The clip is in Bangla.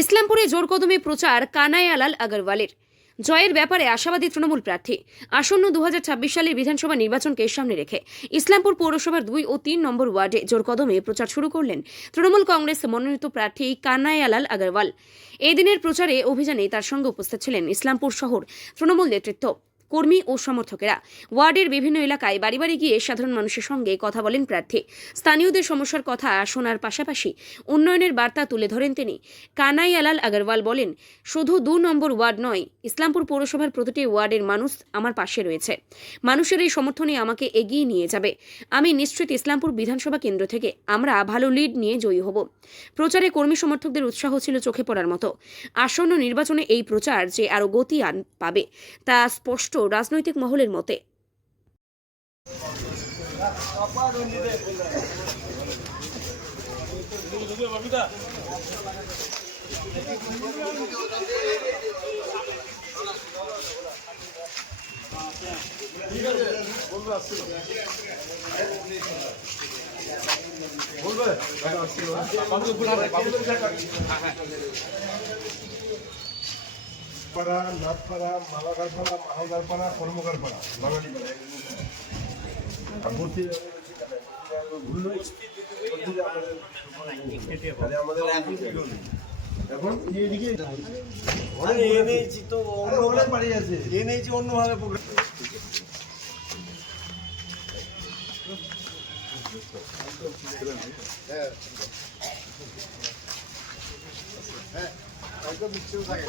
ইসলামপুরে জোর কদমে প্রচার কানাইয়ালাল আগরওয়ালের। জয়ের ব্যাপারে আশাবাদী তৃণমূল প্রার্থী। আসন্ন 2026 সালের বিধানসভা নির্বাচনকে সামনে রেখে ইসলামপুর পৌরসভার 2 ও 3 নম্বর ওয়ার্ডে জোর কদমে প্রচার শুরু করলেন তৃণমূল কংগ্রেস মনোনীত প্রার্থী কানাইয়ালাল আগরওয়াল। এই দিনের প্রচারে অভিযানে তার সঙ্গে উপস্থিত ছিলেন ইসলামপুর শহর তৃণমূল নেতৃত্ব, কর্মী ও সমর্থকেরা। ওয়ার্ডের বিভিন্ন এলাকায় বাড়ি বাড়ি গিয়ে সাধারণ মানুষের সঙ্গে কথা বলেন প্রার্থী। স্থানীয়দের সমস্যার কথা শোনার পাশাপাশি উন্নয়নের বার্তা তুলে ধরেন তিনি। কানাইয়ালাল আগরওয়াল বলেন, শুধু 2 নম্বর ওয়ার্ড নয়, ইসলামপুর পৌরসভার প্রতিটি ওয়ার্ডের মানুষ আমার পাশে রয়েছে। মানুষের এই সমর্থনে আমাকে এগিয়ে নিয়ে যাবে। আমি নিশ্চিত ইসলামপুর বিধানসভা কেন্দ্র থেকে আমরা ভালো লিড নিয়ে জয়ী হব। প্রচারে কর্মী সমর্থকদের উৎসাহ ছিল চোখে পড়ার মতো। আসন্ন নির্বাচনে এই প্রচার যে আরও গতি পাবে তা স্পষ্ট রাজনৈতিক মহলের মতে। পাড়া, নাথপাড়া, মালাগারপাড়া, মাহলদারপাড়া, কর্মকারপাড়া, বাঙালিপাড়া। আমাদের এখন এইদিকে এনেছি তো অন্য বাড়ি আছে, এনেছি অন্যভাবে প্রোগ্রাম। হ্যাঁ একদম নিশ্চয় থাকে।